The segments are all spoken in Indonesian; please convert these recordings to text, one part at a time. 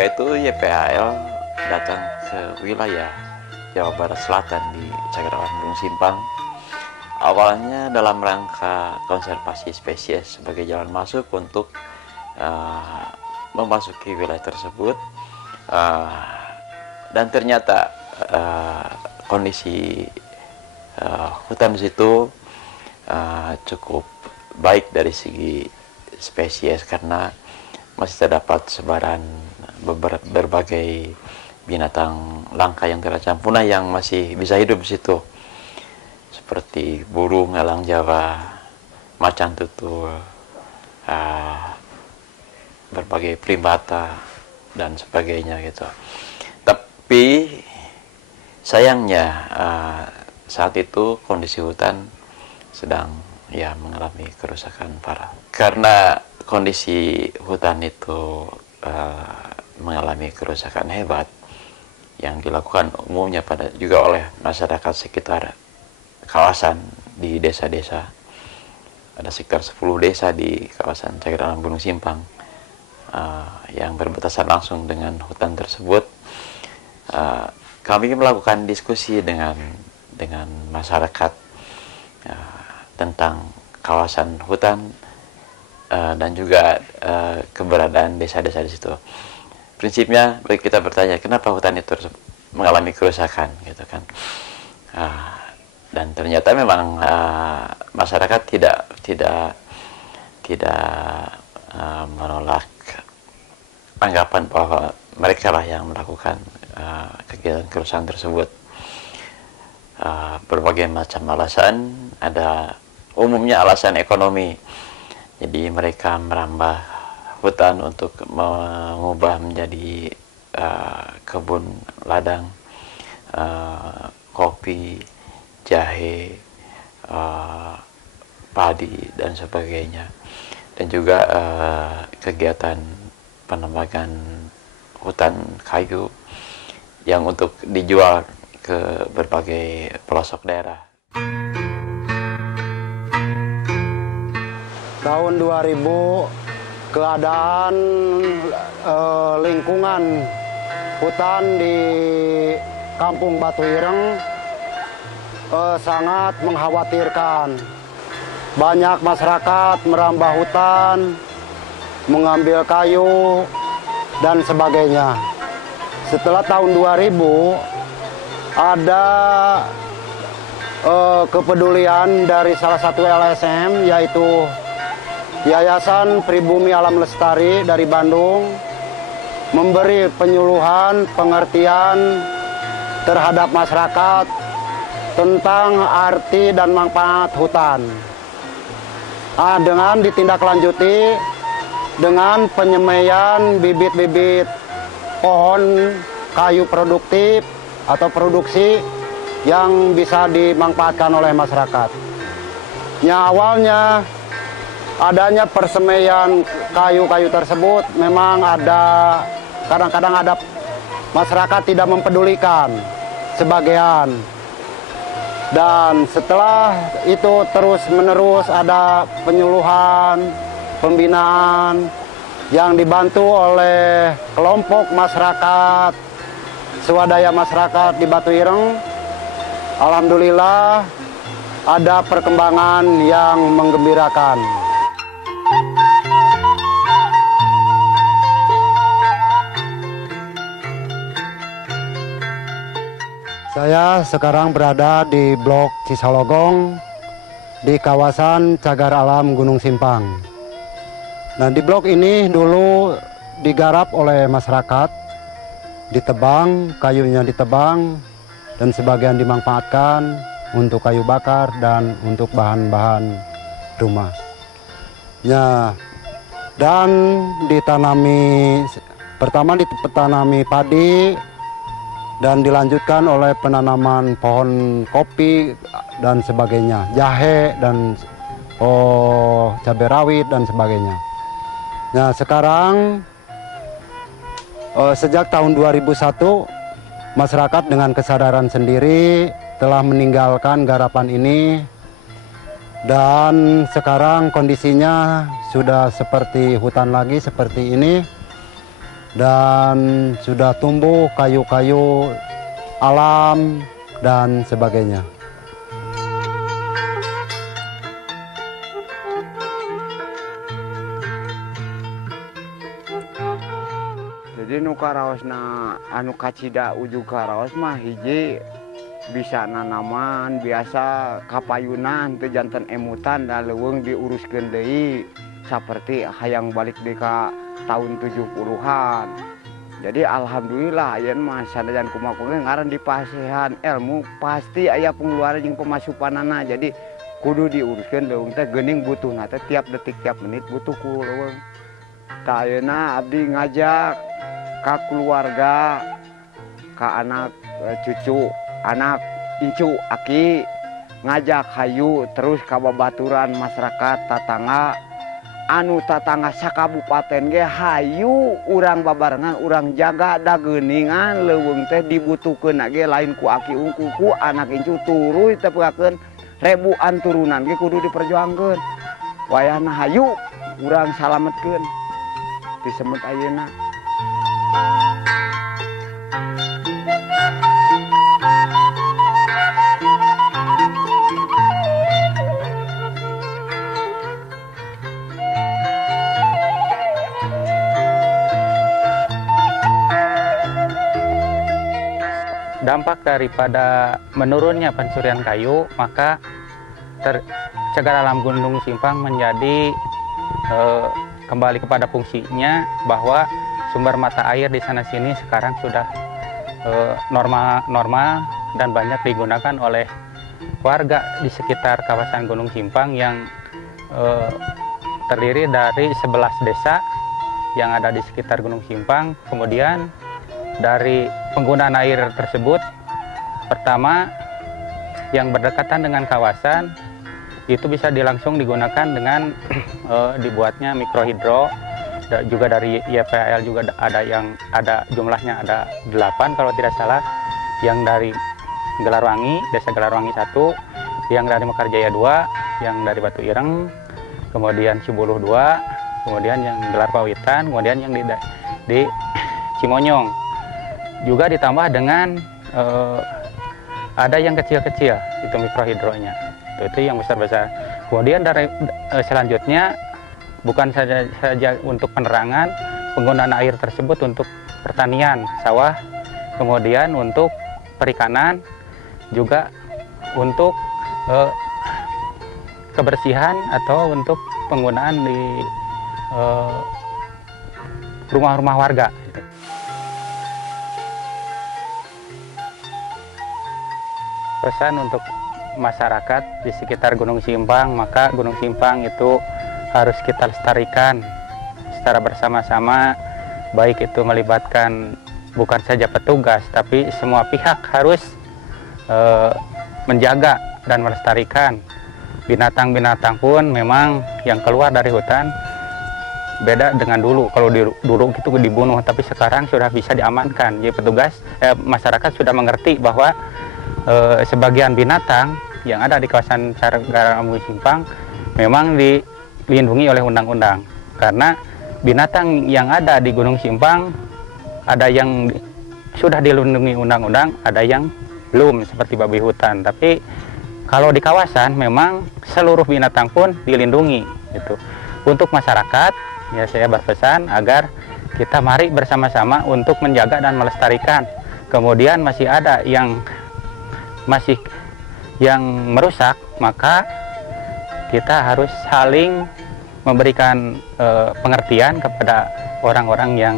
ketika itu YPAL datang ke wilayah Jawa Barat Selatan di Cagar Alam Gunung Simpang. Awalnya dalam rangka konservasi spesies sebagai jalan masuk untuk memasuki wilayah tersebut, dan ternyata kondisi hutan di situ cukup baik dari segi spesies karena masih terdapat sebaran berbagai binatang langka yang terancam punah yang masih bisa hidup di situ, seperti burung elang Jawa, macan tutul, berbagai primata dan sebagainya gitu. Tapi sayangnya saat itu kondisi hutan sedang mengalami kerusakan parah. Karena kondisi hutan itu mengalami kerusakan hebat yang dilakukan umumnya juga oleh masyarakat sekitar kawasan di desa-desa. Ada sekitar 10 desa di kawasan Cagar Alam Gunung Simpang yang berbatasan langsung dengan hutan tersebut. Kami melakukan diskusi dengan masyarakat tentang kawasan hutan dan juga keberadaan desa-desa di situ. Prinsipnya kita bertanya kenapa hutan itu mengalami kerusakan, gitu kan? Dan ternyata memang masyarakat tidak menolak anggapan bahwa mereka lah yang melakukan kegiatan kerusakan tersebut. Berbagai macam alasan, ada umumnya alasan ekonomi. Jadi mereka merambah hutan untuk mengubah menjadi kebun ladang, kopi, jahe, padi dan sebagainya, dan juga kegiatan penebangan hutan kayu yang untuk dijual ke berbagai pelosok daerah. Tahun 2000 keadaan lingkungan hutan di Kampung Batu Ireng sangat mengkhawatirkan. Banyak masyarakat merambah hutan, mengambil kayu, dan sebagainya. Setelah tahun 2000, ada kepedulian dari salah satu LSM, yaitu Yayasan Pribumi Alam Lestari dari Bandung, memberi penyuluhan, pengertian terhadap masyarakat tentang arti dan manfaat hutan. Dengan ditindaklanjuti dengan penyemaian bibit-bibit pohon kayu produktif atau produksi yang bisa dimanfaatkan oleh masyarakat. Awalnya adanya persemaian kayu-kayu tersebut memang kadang-kadang ada masyarakat tidak mempedulikan sebagian. Dan setelah itu terus-menerus ada penyuluhan, pembinaan yang dibantu oleh kelompok masyarakat, swadaya masyarakat di Batu Ireng. Alhamdulillah ada perkembangan yang menggembirakan. Saya sekarang berada di Blok Cisalogong di kawasan Cagar Alam Gunung Simpang. Nah, di blok ini dulu digarap oleh masyarakat, ditebang, kayunya ditebang, dan sebagian dimanfaatkan untuk kayu bakar dan untuk bahan-bahan rumah. Dan pertama ditanami padi, dan dilanjutkan oleh penanaman pohon kopi dan sebagainya, jahe dan cabai rawit dan sebagainya. Nah, sekarang sejak tahun 2001 masyarakat dengan kesadaran sendiri telah meninggalkan garapan ini, dan sekarang kondisinya sudah seperti hutan lagi seperti ini. dan sudah tumbuh kayu-kayu alam dan sebagainya. Jadi nu karaosna anu kacida ujug karaos mah hiji bisa nanaman biasa kapayunan teu janten emutan da leuweung diuruskeun deui saperti hayang balik deui ka tahun 70-an. Jadi alhamdulillah ayeuna mah sanajan kumaha ngaran dipasehan ilmu pasti aya pengeluaran jeung pemasukanana. Jadi kudu diuruskeun leuweung teh geuning butuhna teh tiap detik tiap menit butuh ku leuweung. Tah ayeuna abdi ngajak ka keluarga, ka anak cucu, anak incu aki, ngajak hayu terus ka babaturan masyarakat tatangga anu tatangga sakabupaten ge hayu urang babarengan urang jaga da geuningan leuweung teh dibutuhkeun ge lain ku aki unggul ku anak incu turuy tepukakeun rebuan turunan ge kudu diperjuangkeun wayahna hayu urang salametkeun disemut ayeuna. Dampak daripada menurunnya pencurian kayu, maka Cagar Alam Gunung Simpang menjadi kembali kepada fungsinya, bahwa sumber mata air di sana-sini sekarang sudah normal dan banyak digunakan oleh warga di sekitar kawasan Gunung Simpang yang terdiri dari 11 desa yang ada di sekitar Gunung Simpang. Kemudian dari penggunaan air tersebut, pertama yang berdekatan dengan kawasan itu bisa langsung digunakan dengan dibuatnya mikrohidro. Juga dari YPL juga ada jumlahnya ada 8 kalau tidak salah, yang dari Gelarwangi, Desa Gelarwangi 1, yang dari Mekarjaya 2, yang dari Batu Ireng, kemudian Cibuluh 2, kemudian yang Gelar Pawitan, kemudian yang di Cimonyong. Juga ditambah dengan ada yang kecil-kecil, itu mikrohidronya, itu yang besar-besar. Kemudian dari selanjutnya bukan saja untuk penerangan, penggunaan air tersebut untuk pertanian, sawah, kemudian untuk perikanan, juga untuk kebersihan atau untuk penggunaan di rumah-rumah warga. Pesan untuk masyarakat di sekitar Gunung Simpang, maka Gunung Simpang itu harus kita lestarikan secara bersama-sama, baik itu melibatkan bukan saja petugas, tapi semua pihak harus menjaga dan melestarikan. Binatang-binatang pun memang yang keluar dari hutan beda dengan dulu. Kalau dulu itu dibunuh, tapi sekarang sudah bisa diamankan. Jadi petugas, masyarakat sudah mengerti bahwa sebagian binatang yang ada di kawasan Cagar Alam Gunung Simpang memang dilindungi oleh undang-undang, karena binatang yang ada di Gunung Simpang ada yang sudah dilindungi undang-undang, ada yang belum, seperti babi hutan. Tapi kalau di kawasan memang seluruh binatang pun dilindungi. Gitu. Untuk masyarakat, ya saya berpesan agar kita mari bersama-sama untuk menjaga dan melestarikan. Kemudian masih ada yang merusak, maka kita harus saling memberikan pengertian kepada orang-orang yang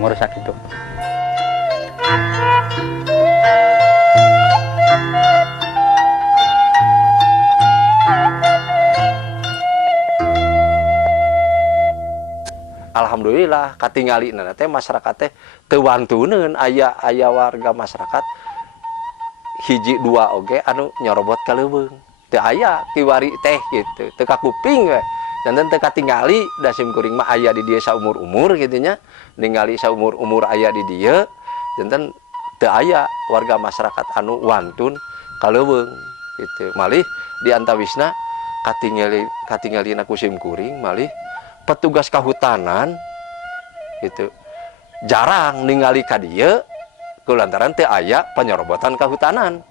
merusak itu. Alhamdulillah katingali teh masyarakat teh teu wantuneun aya warga masyarakat hiji dua oge anu nyorobot ka leuweung. Teu aya kiwari teh gitu, teu kakuping we. Janten teu katingali da simkuring mah aya di dieu saumur-umur kitu nya. Ningali saumur-umur aya di dieu, janten teu aya warga masyarakat anu wantun ka leuweung gitu. Malih di antawisna katingalina ku simkuring malih petugas kahutanan gitu jarang ningali ka dieu kulantaran teu aya penyorobotan kahutanan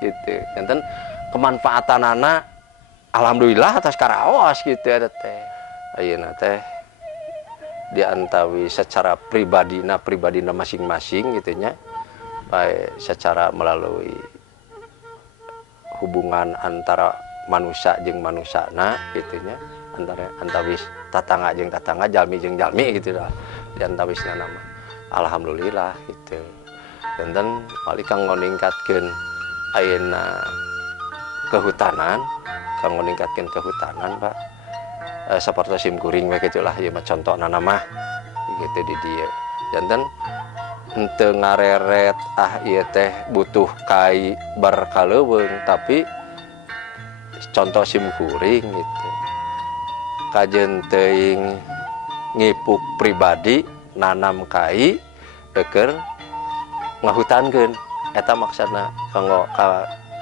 gitu. Enten kemanfaatanana alhamdulillah atas karaos gitu eta teh. Ayeuna teh diantawi secara pribadina masing-masing gitu nya, baik secara melalui hubungan antara manusia jeung manusana gitu nya, antara antawis tatangga jeung tatangga, jalmi jeung jalmi gitu lah diantawisna nama. Alhamdulillah gitu. Dan balik kanggo ningkatkeun ayeuna kehutanan, kanggo ningkatkeun kehutanan Pak. Seperti simkuring we gitulah ieu mah contona nama gitu di dieu. Janten henteu ngareret ieu teh butuh kai berkaleuweung, tapi contoh simkuring gitu. Kajeun teuing ngipuk pribadi nanam kai keur ngahutankeun eta maksudna kanggo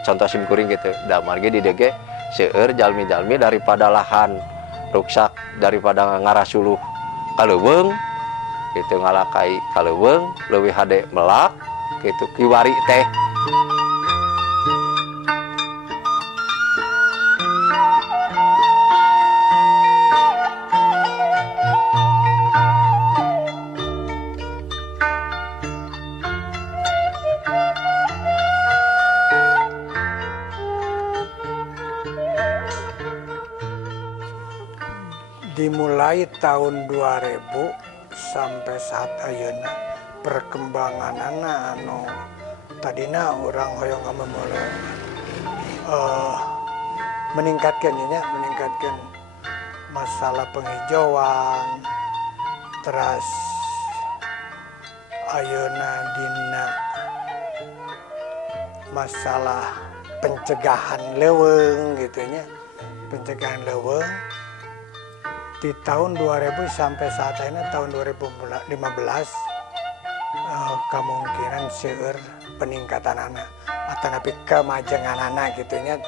contoh simkuring gitu. Da margi di dieu ge seueur jalmi-jalmi daripada lahan ruksak, daripada ngarasuluh kaleuweung gitu, ngalakai kaleuweung leuwih hade melak gitu kiwari teh. Dimulai tahun 2000 sampai saat ayeuna perkembanganana anu tadina orang hoyong mulai meningkatkan masalah penghijauan, terus ayeuna dina masalah pencegahan leuweung gitu nya, pencegahan leuweung. Di tahun 2000 sampai saat ini tahun 2015 kemungkinan seueur peningkatan anak atau napi kemajengan anak gitunya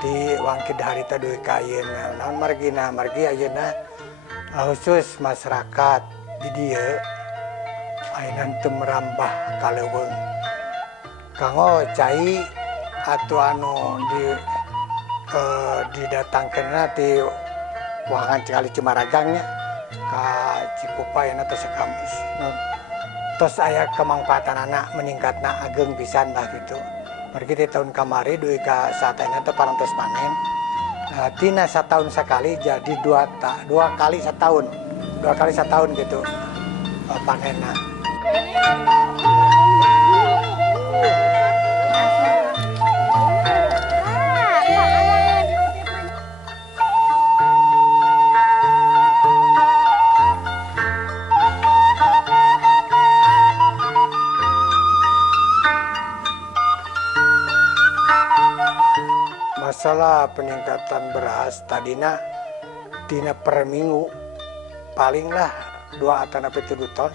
di wangkid harita duit kain naon margi ayeuna khusus masyarakat di dieu ayeuna teu merambah kaleuweung kanggo cai atuh anu didatangkeunna ti Wahan sekali Cimaragangnya ka Cikupa yana tos Kamis. Tos aya kemanfaatan anak meningkatna ageng pisan lah gitu. Margi di tahun kamari duit ka satena teh parantos panen. Tina satahun sekali jadi dua kali setahun gitu panenna. Masalah peningkatan beras tadina dina per minggu palinglah 2 atau 3 ton.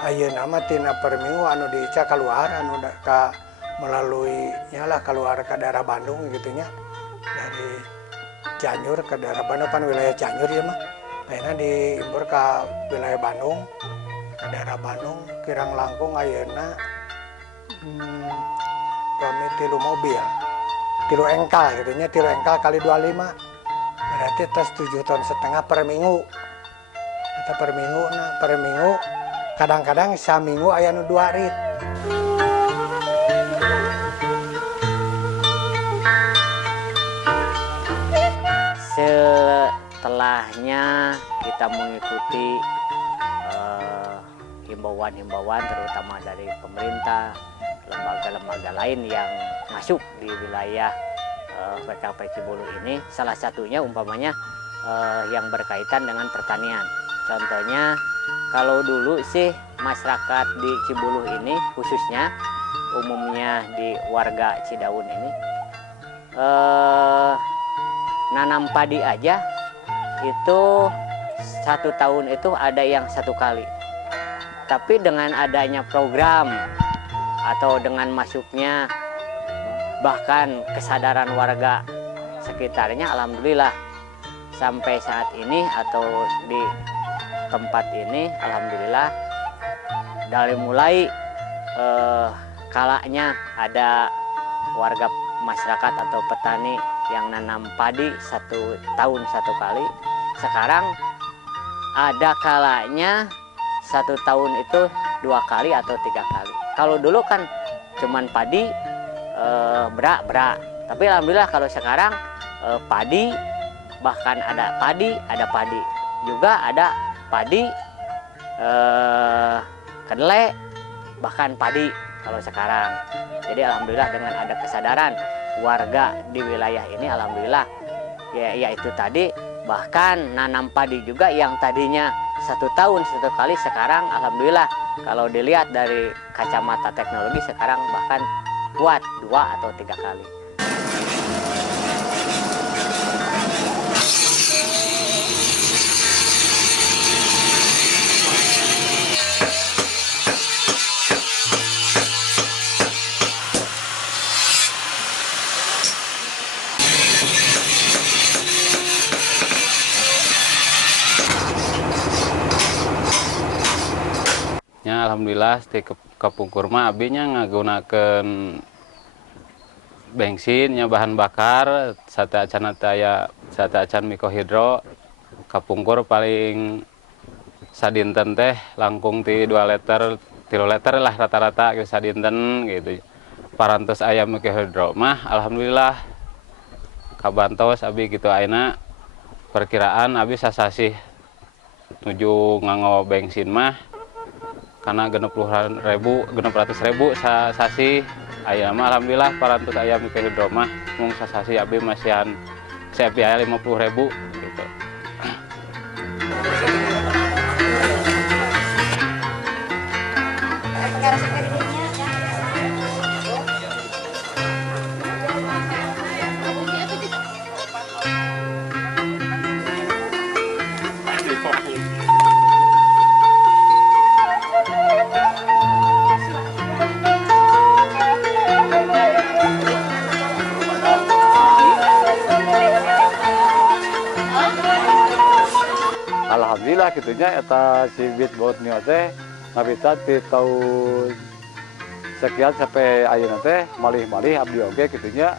Ayeuna mah tina per minggu anu diica keluar anu ka melalui nyalah keluar ke daerah Bandung gitu nya. Dari Cianjur ke daerah Bandung pan wilayah Cianjur ya mah. Ayeuna diimpor ke wilayah Bandung, ke daerah Bandung kirang langkung ayeuna kami 3 mobil. 3 engkal gitu nya, 3 engkal kali 25 berarti tos 7,5 ton per minggu atau per minggu kadang-kadang saminggu aya nu 2 rit. Setelahnya kita mengikuti himbauan-himbauan terutama dari pemerintah, lembaga-lembaga lain yang masuk di wilayah PKP Cibuluh ini, salah satunya umpamanya yang berkaitan dengan pertanian. Contohnya kalau dulu sih masyarakat di Cibuluh ini khususnya umumnya di warga Cidaun ini nanam padi aja itu 1 tahun itu ada yang 1 kali. Tapi dengan adanya program atau dengan masuknya bahkan kesadaran warga sekitarnya, alhamdulillah sampai saat ini atau di tempat ini alhamdulillah dari mulai kalanya ada warga masyarakat atau petani yang nanam padi 1 tahun 1 kali. Sekarang ada kalanya 1 tahun itu 2 kali atau 3 kali. Kalau dulu kan cuman padi berak. Tapi alhamdulillah kalau sekarang padi, bahkan ada padi juga ada padi, kedelai, bahkan padi kalau sekarang. Jadi alhamdulillah dengan ada kesadaran warga di wilayah ini, alhamdulillah ya itu tadi, bahkan nanam padi juga yang tadinya 1 tahun 1 kali, sekarang alhamdulillah kalau dilihat dari kacamata teknologi sekarang bahkan kuat 2 atau 3 kali. Ya, alhamdulillah di Kapungkur mah abinya ngagunakeun bensinnya bahan bakar sate acan mikohidro. Kapungkur paling sadinten teh langkung ti 2 liter 3 liter lah rata-rata ke sadinten gitu. Parantos ayam mikohidro mah alhamdulillah kabantos abi gitu ayeuna perkiraan abi sasasih nuju nganggo bensin mah karena 600.000 sasi aya mah alhamdulillah parantos ayam mikohidro mah mung sasasi abi masihan sepi aya 50.000 gitu. Alhamdulillah gitunya eta si bitbot teh ngabita di tahun sekian sampai ayeuna teh malih-malih abdi oge gitunya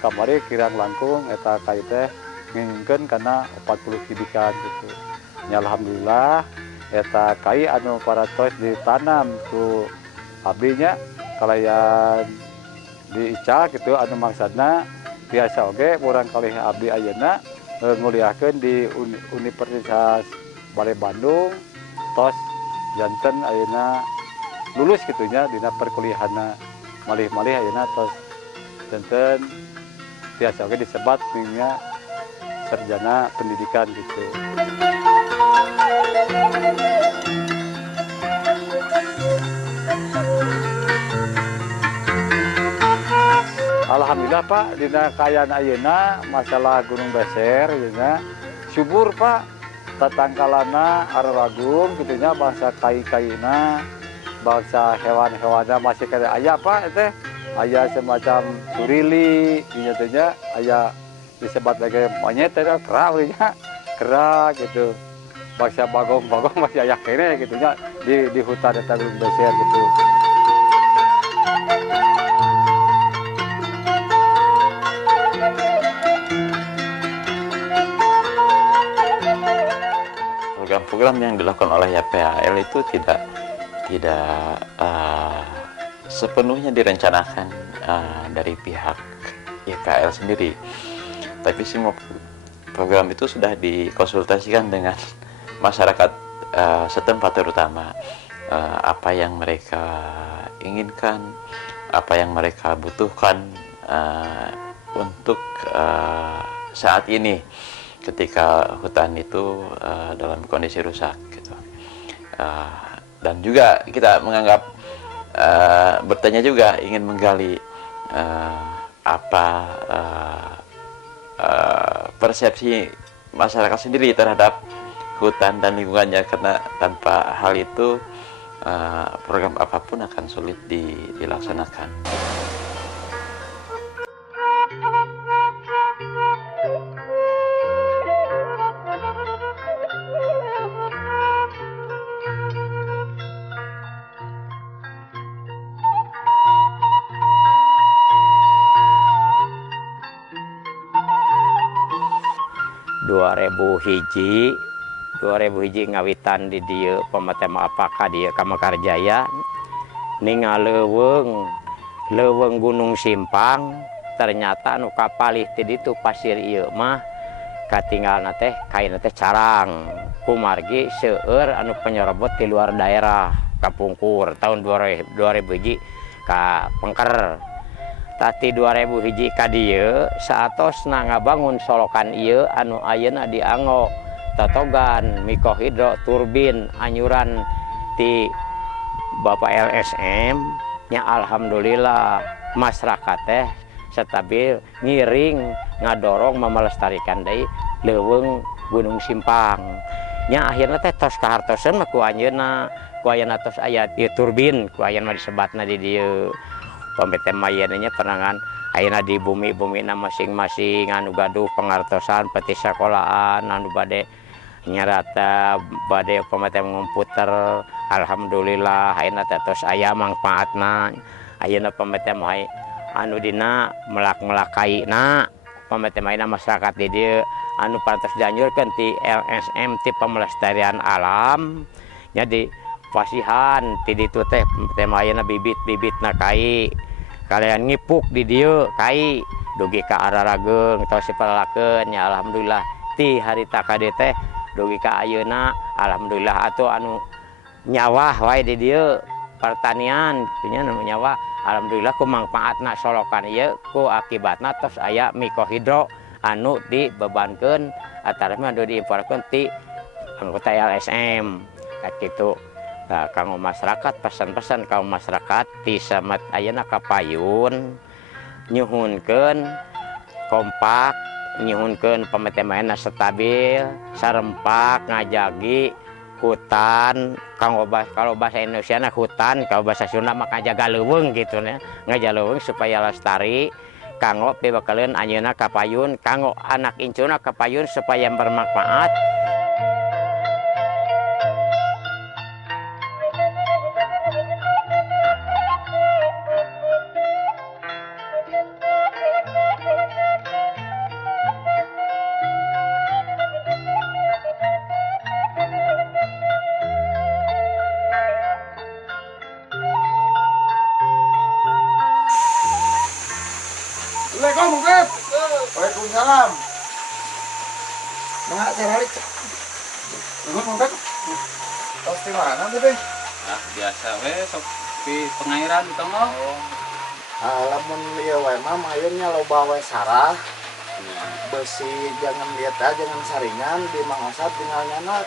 kamari kirang langkung eta kai teh nginginkeun kana 40 kibikan gitu. Nya alhamdulillah eta kai anu paratos ditanam ku abdinya kalayan diica gitu anu maksudna biasa oge urang kalih abdi ayeuna nguliahkeun di Universitas Balai Bandung tos janten ayeuna lulus gitunya dina perkuliahanna malih-malih ayeuna tos janten biasa oge disebat nya sarjana pendidikan gitu. Alhamdulillah Pak, dina kaayaan ayeuna masalah Gunung Beser dina subur Pak. Tatangkalana aralagung gitunya bangsa kai-kaina, bangsa hewan-hewanna masih kada aya Pak teh. Aya semacam surili dinya teh nya, aya disebat lagi monyet teh kera nya, kera gitu. Bangsa bagong-bagong masih aya kene gitunya di hutan eta Gunung Beser gitu. Program-program yang dilakukan oleh YPAL itu tidak sepenuhnya direncanakan dari pihak YPAL sendiri, tapi semua program itu sudah dikonsultasikan dengan masyarakat setempat, terutama apa yang mereka inginkan, apa yang mereka butuhkan untuk saat ini ketika hutan itu dalam kondisi rusak gitu. Dan juga kita menganggap bertanya juga, ingin menggali apa persepsi masyarakat sendiri terhadap hutan dan lingkungannya, karena tanpa hal itu program apapun akan sulit dilaksanakan. 2001 ngawitan di dieu pamatema apakah dia Kamakarjaya ningal leuweung Gunung Simpang ternyata anu kapalih ti ditu pasir ieu mah katinggalna teh kaina teh carang kumargi seueur anu penyorobot di luar daerah kapungkur tahun 2000 hiji ka Pengker tati 2000 hiji ka dieu saatosna ngabangun solokan ieu anu ayeuna dianggo totogan mikohidro turbin anyuran ti Bapak LSM nya alhamdulillah masyarakat teh stabil ngiring ngadorong memelestarikan deui leuweung Gunung Simpang nya akhirna teh tos kahartoseun mah ku ayeuna tos aya ieu turbin ku ayeuna disebatna di dieu pamete mayana nya penangan ayeuna di bumi-bumina masing-masing anu gaduh pangartosan peti sekolahan anu bade nyarata bade pamete ngomputer alhamdulillah ayeuna teh tos aya mangpaatna ayeuna pamete mah anu dina melak-melakaina pamete maina masyarakat di dieu anu pantos dianjurkeun ti LSM ti pemelestarian alam nya di pasihan ti ditu teh tema ayeuna bibit-bibitna kai kalian ngipuk di dieu kai dugi ka Ararageung tos sipalalakeun nya alhamdulillah ti harita kade teh dugi ka ayeuna alhamdulillah atuh anu nyawah wae di dieu pertanian nya nyawa alhamdulillah ku mangpaatna solokan ieu ku akibatna tos aya mikohidro anu dibebankeun atarasna anu diinformakeun ti anggota LSM kitu. Nah, kanggo masyarakat pesan-pesan kaum masyarakat ti samet ayeuna kapayun nyuhunkeun kompak nyuhunkeun pamete maena stabil sarempak ngajagi hutan kalau bahasa Indonesia na hutan kalau bahasa Sunda mah ngajaga leuweung gitu nya ngajaga leuweung supaya lestari kanggo pibakaleun anjeunna kapayun kanggo anak incuna kapayun supaya bermanfaat. Assalamualaikum, Beb. Waalaikumsalam. Nah, ceralik. Nuhun, Beb. Tos di mana, Beb? Nah, biasa we sok di pengairan gitu mah. Lamun ieu we mah mayunnya loba we sarah. Besi jangan lihat aja jangan saringan di mangosat tinggal nyanat.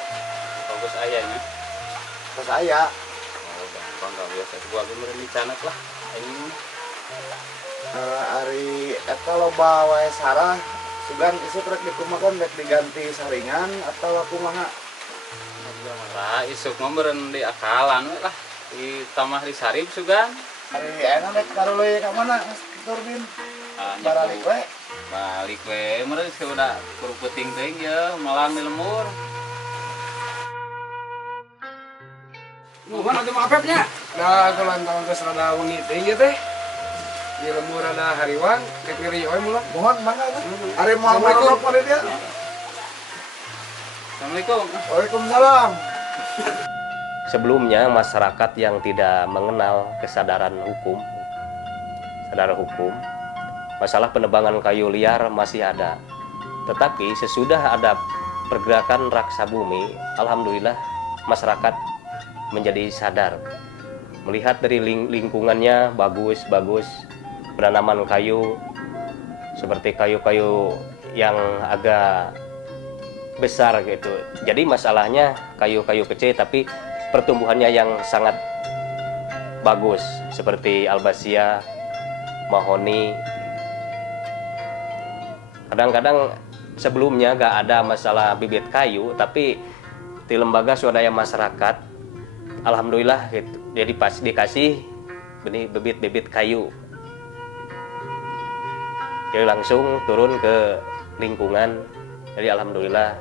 Bagus ayahnya. Terus aya. Oh, gampang enggak biasa gua ge meureun dicanak lah. Ini Ari eta loba wae sarah sugan isu rek dikumakan rek diganti saringan atau aku mangga lah isuk mah meureun di akalan we lah di tamah di sarip sugan ari enak rek karuleuy ka mana turbin baralik we balik we meureun sudah kuru peuting teuing ye malam di lembur nuhun atuh maafnya da kulan tahun geus rada wengi teuing ye teh di lembur ada hariwan rek ngeri we mulah mohon mangga ari moal marok pada dia. Assalamualaikum. Waalaikumsalam. Sebelumnya masyarakat yang tidak mengenal kesadaran hukum, masalah penebangan kayu liar masih ada. Tetapi sesudah ada pergerakan raksa bumi, alhamdulillah masyarakat menjadi sadar. Melihat dari lingkungannya bagus, penanaman kayu seperti kayu-kayu yang agak besar gitu. Jadi masalahnya kayu-kayu kecil tapi pertumbuhannya yang sangat bagus seperti albasia, mahoni. Kadang-kadang sebelumnya gak ada masalah bibit kayu, tapi di lembaga swadaya masyarakat alhamdulillah gitu, jadi pas dikasih benih bibit-bibit kayu. Jadi langsung turun ke lingkungan. Jadi alhamdulillah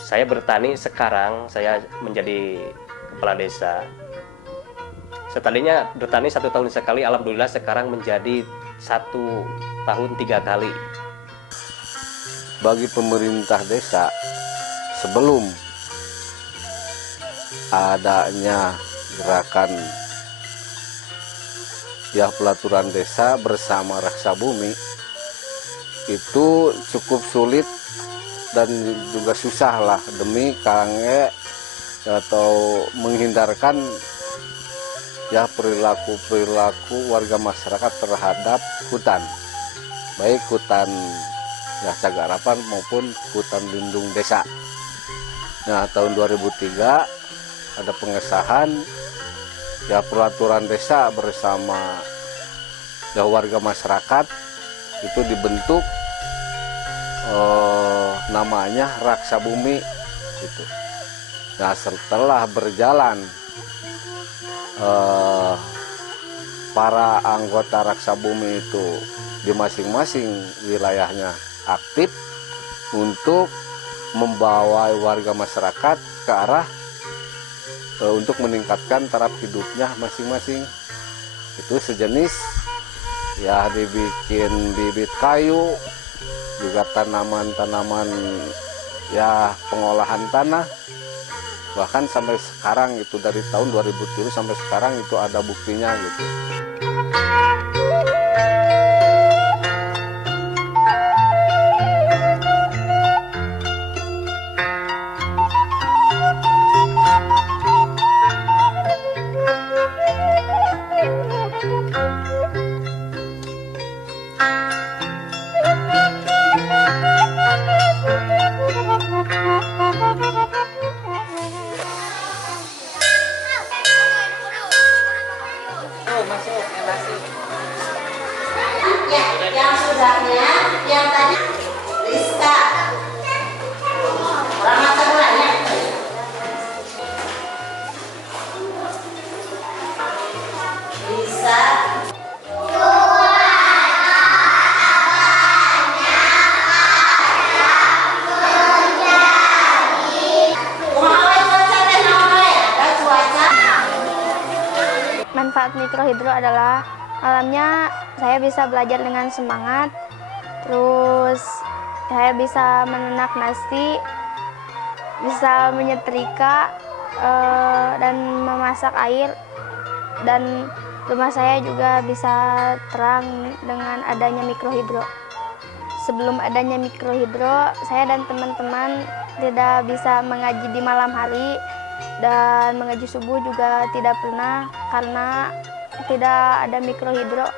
saya bertani sekarang, saya menjadi kepala desa. Setadinya bertani 1 tahun sekali, alhamdulillah sekarang menjadi 1 tahun 3 kali. bagi pemerintah desa sebelum adanya gerakan ya pelaturan desa bersama Raksa Bumi itu cukup sulit dan juga susah lah demi kange atau menghindarkan ya perilaku warga masyarakat terhadap hutan, baik hutan ya Cagarapan maupun hutan lindung desa. Nah, tahun 2003 ada pengesahan ya peraturan desa bersama ya warga masyarakat itu dibentuk namanya Raksa Bumi gitu. Nah, setelah berjalan para anggota Raksa Bumi itu di masing-masing wilayahnya aktif untuk membawa warga masyarakat ke arah untuk meningkatkan taraf hidupnya masing-masing. Itu sejenis ya dibikin bibit kayu, juga tanaman-tanaman ya pengolahan tanah. Bahkan sampai sekarang itu dari tahun 2007 sampai sekarang itu ada buktinya gitu. Yang sudahnya, yang tadi Rizka orang mata mulanya bisa manfaat mikrohidro adalah malamnya saya bisa belajar dengan semangat, terus saya bisa menenak nasi, bisa menyetrika dan memasak air, dan rumah saya juga bisa terang dengan adanya mikrohidro. Sebelum adanya mikrohidro, saya dan teman-teman tidak bisa mengaji di malam hari, dan mengaji subuh juga tidak pernah karena tidak ada mikrohidro.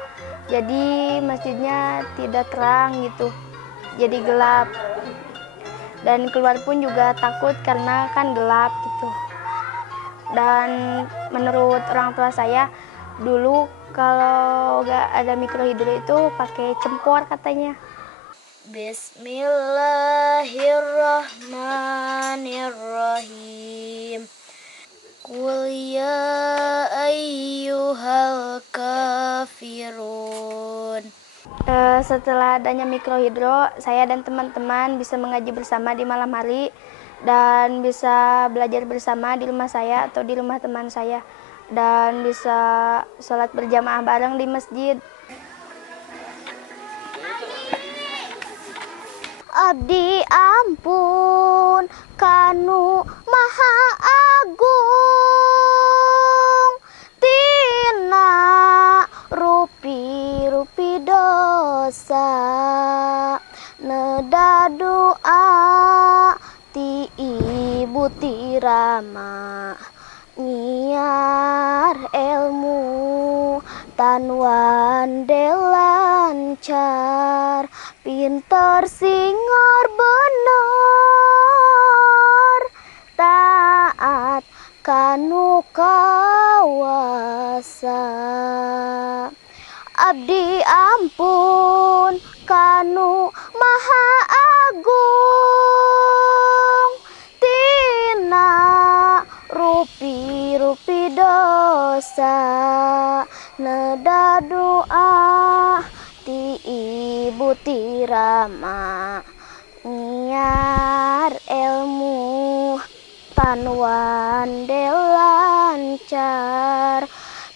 Jadi masjidnya tidak terang gitu, jadi gelap, dan keluar pun juga takut karena kan gelap gitu. Dan menurut orang tua saya dulu kalau nggak ada mikrohidro itu pakai cempor katanya. Bismillahirrahmanirrahim. Qul ya ayyuhal kafirun. Setelah adanya mikrohidro, saya dan teman-teman bisa mengaji bersama di malam hari dan bisa belajar bersama di rumah saya atau di rumah teman saya, dan bisa sholat berjamaah bareng di masjid. Abdi ampun kanu maha agung, tina rupi-rupi dosa, neda doa ti ibu tirama, nyiar ilmu tanwan delancar, pinter singor bener, taat kanu kawasa. Abdi ampun kanu maha agung, tina rupi-rupi dosa, neda doa ti ibu tirama, nyiar ilmu tanwan delancar,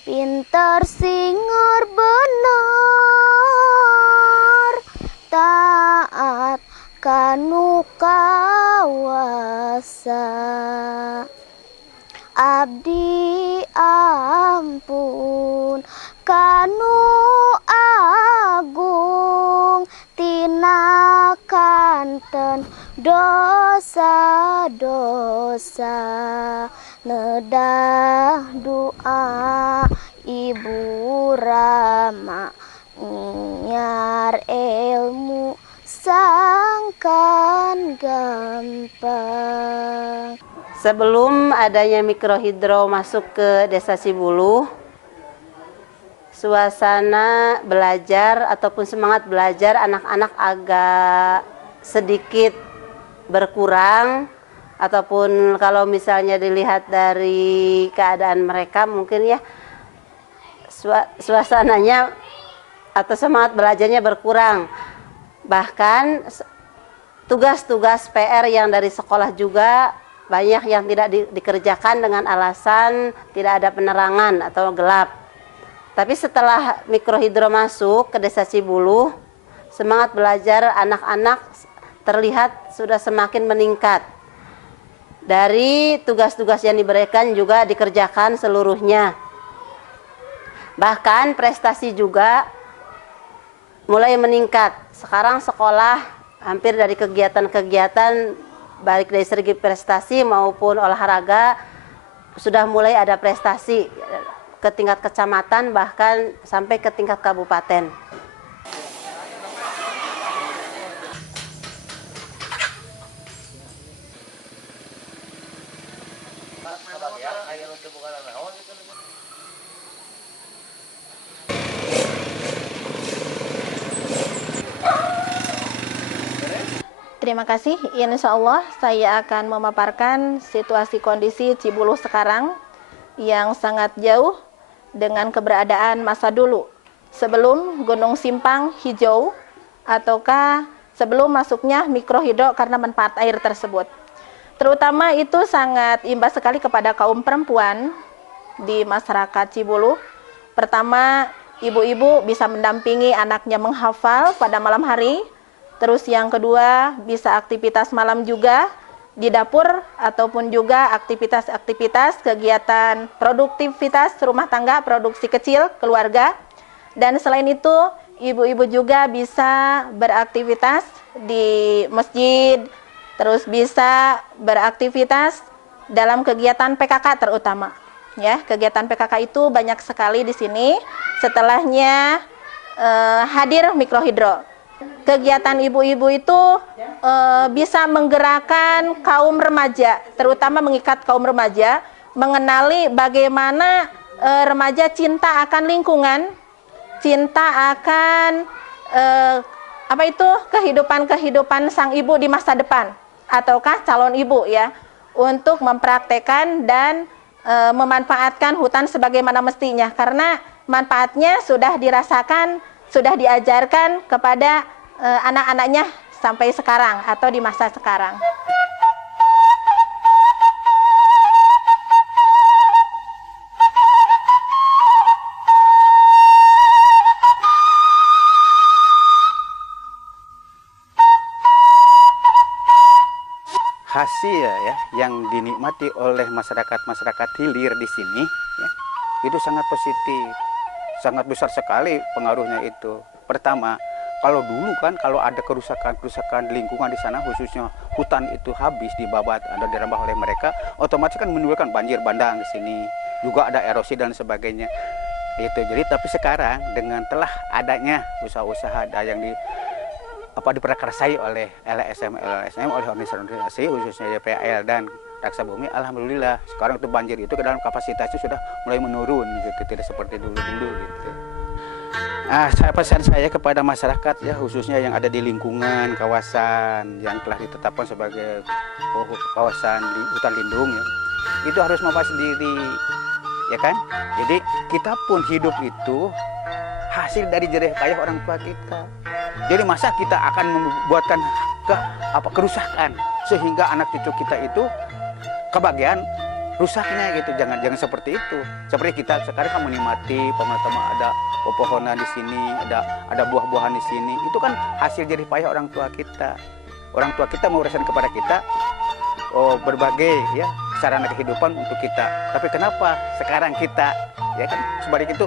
pinter singor bener, taat kan asa. Abdi ampun kanu agung tina kanten dosa-dosa nedah doa Ibu Rama nyar ilmu sangkan gampang. Sebelum adanya mikrohidro masuk ke Desa Cibuluh, suasana belajar ataupun semangat belajar anak-anak agak sedikit berkurang, ataupun kalau misalnya dilihat dari keadaan mereka mungkin ya suasananya atau semangat belajarnya berkurang. Bahkan tugas-tugas PR yang dari sekolah juga banyak yang tidak dikerjakan dengan alasan tidak ada penerangan atau gelap. Tapi setelah mikrohidro masuk ke Desa Cibuluh, semangat belajar anak-anak terlihat sudah semakin meningkat. Dari tugas-tugas yang diberikan juga dikerjakan seluruhnya. Bahkan prestasi juga mulai meningkat. Sekarang sekolah hampir dari kegiatan-kegiatan baik dari segi prestasi maupun olahraga sudah mulai ada prestasi ke tingkat kecamatan bahkan sampai ke tingkat kabupaten. Terima kasih. Insya Allah saya akan memaparkan situasi kondisi Cibuluh sekarang yang sangat jauh dengan keberadaan masa dulu. Sebelum Gunung Simpang hijau ataukah sebelum masuknya mikrohidro karena manfaat air tersebut. Terutama itu sangat imbas sekali kepada kaum perempuan di masyarakat Cibuluh. Pertama, ibu-ibu bisa mendampingi anaknya menghafal pada malam hari. Terus yang kedua, bisa aktivitas malam juga di dapur ataupun juga aktivitas-aktivitas kegiatan produktivitas rumah tangga, produksi kecil, keluarga. Dan selain itu, ibu-ibu juga bisa beraktivitas di masjid, terus bisa beraktivitas dalam kegiatan PKK terutama. Ya, kegiatan PKK itu banyak sekali di sini. Setelahnya hadir mikrohidro. Kegiatan ibu-ibu itu bisa menggerakkan kaum remaja, terutama mengikat kaum remaja, mengenali bagaimana remaja cinta akan lingkungan, cinta akan kehidupan sang ibu di masa depan, ataukah calon ibu ya, untuk mempraktekkan dan memanfaatkan hutan sebagaimana mestinya, karena manfaatnya sudah dirasakan, sudah diajarkan kepada anak-anaknya sampai sekarang atau di masa sekarang. Hasil ya yang dinikmati oleh masyarakat hilir di sini ya, itu sangat positif. Sangat besar sekali pengaruhnya itu. Pertama, kalau dulu kan kalau ada kerusakan lingkungan di sana, khususnya hutan itu habis dibabat atau dirambah oleh mereka, otomatis kan menimbulkan banjir bandang di sini. Juga ada erosi dan sebagainya. Itu. Jadi tapi sekarang dengan telah adanya usaha-usaha yang diprakarsai oleh LSM oleh organisasi khususnya YPL dan Raksa Bumi, alhamdulillah sekarang itu banjir itu ke dalam kapasitasnya sudah mulai menurun gitu, tidak seperti dulu gitu. Pesan saya kepada masyarakat ya, khususnya yang ada di lingkungan kawasan yang telah ditetapkan sebagai kawasan hutan lindung ya, itu harus mawas diri ya kan. Jadi kita pun hidup itu hasil dari jerih payah orang tua kita. Jadi masa kita akan membuatkan kerusakan sehingga anak cucu kita itu kebagian rusaknya gitu. Jangan seperti itu. Seperti kita sekarang kan menikmati pertama ada pepohonan di sini, ada buah-buahan di sini. Itu kan hasil jerih payah orang tua kita. Orang tua kita memberikan kepada kita berbagai ya sarana kehidupan untuk kita. Tapi kenapa sekarang kita ya kan sebalik itu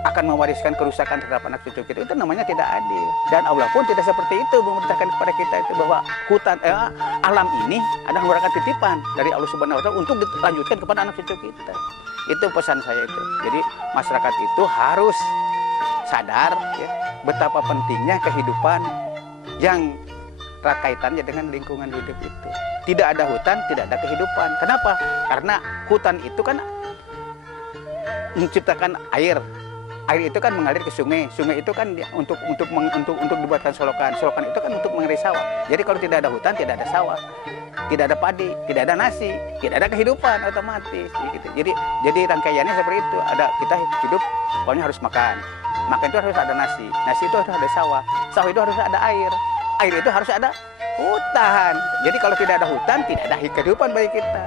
akan mewariskan kerusakan terhadap anak cucu kita? Itu namanya tidak adil. Dan Allah pun tidak seperti itu memerintahkan kepada kita itu bahwa hutan alam ini adalah merupakan titipan dari Allah Subhanahu wa taala untuk dilanjutkan kepada anak cucu kita. Itu pesan saya itu. Jadi masyarakat itu harus sadar ya, betapa pentingnya kehidupan yang kaitannya dengan lingkungan hidup itu. Tidak ada hutan, tidak ada kehidupan. Kenapa? Karena hutan itu kan menciptakan air. Air itu kan mengalir ke sungai. Sungai itu kan untuk dibuatkan solokan. Solokan itu kan untuk mengairi sawah. Jadi kalau tidak ada hutan, tidak ada sawah, tidak ada padi, tidak ada nasi, tidak ada kehidupan otomatis. Gitu. Jadi rangkaiannya seperti itu. Ada kita hidup, pokoknya harus makan. Makan itu harus ada nasi. Nasi itu harus ada sawah. Sawah itu harus ada air. Air itu harus ada hutan. Jadi kalau tidak ada hutan, tidak ada kehidupan bagi kita.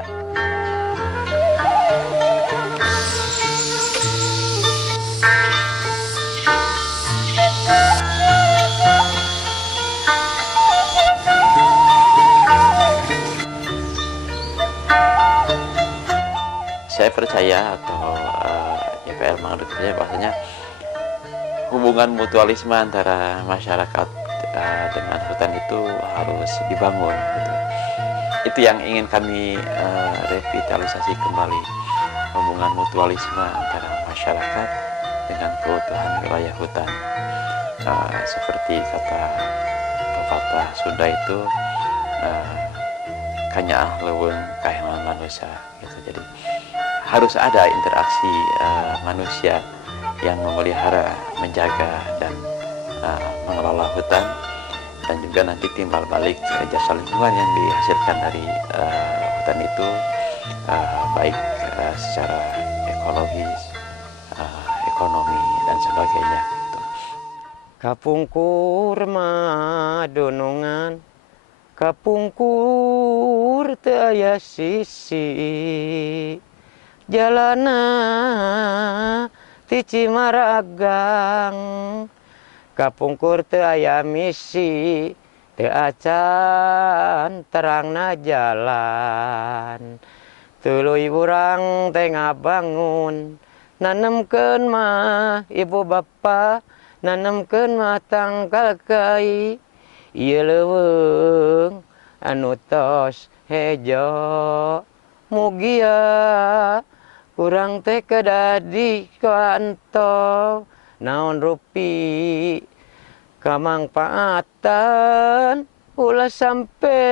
Saya percaya atau YPL menganut percaya bahwasanya hubungan mutualisme antara masyarakat dengan hutan itu harus dibangun gitu. Itu yang ingin kami revitalisasi kembali, hubungan mutualisme antara masyarakat dengan keutuhan wilayah hutan. Seperti kata pepatah Sunda itu kanyaah leuweung kaheman manusia gitu. Jadi harus ada interaksi manusia yang memelihara, menjaga dan mengelola hutan, dan juga nanti timbal balik jasa lingkungan yang dihasilkan dari hutan itu baik secara ekologis, ekonomi dan sebagainya. Kapungkur madonongan, kapungkur teu aya sisi, jalana ti Cimaragang, kapungkur teu aya misi, teu acan terangna jalan. Tuluy urang teh ngabangun, nanemkeun mah ibu bapa, nanemkeun mah tangkal kai, ieu leuweung anu tos hejo. Mugia urang teh kedadi kantong naon rupi kamangpaatan ulah sampe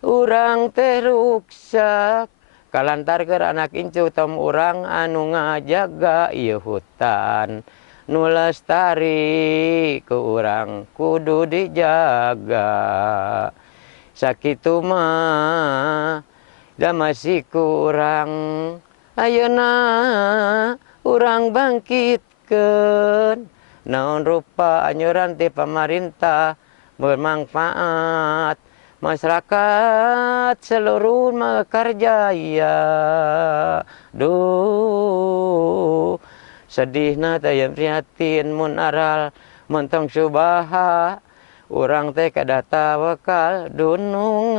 urang teh ruksak kalantarkeun anak incu tom urang anu ngajaga ieu hutan nu lestari ku urang kudu dijaga. Sakitu mah da masih kurang ayeuna urang bangkitkeun naon rupa anjuran ti pamarintah bermanfaat masyarakat seluruh makarjaya. Duh sedihna teh prihatin mun aral mentong subaha urang teh kada tawakal dunungan.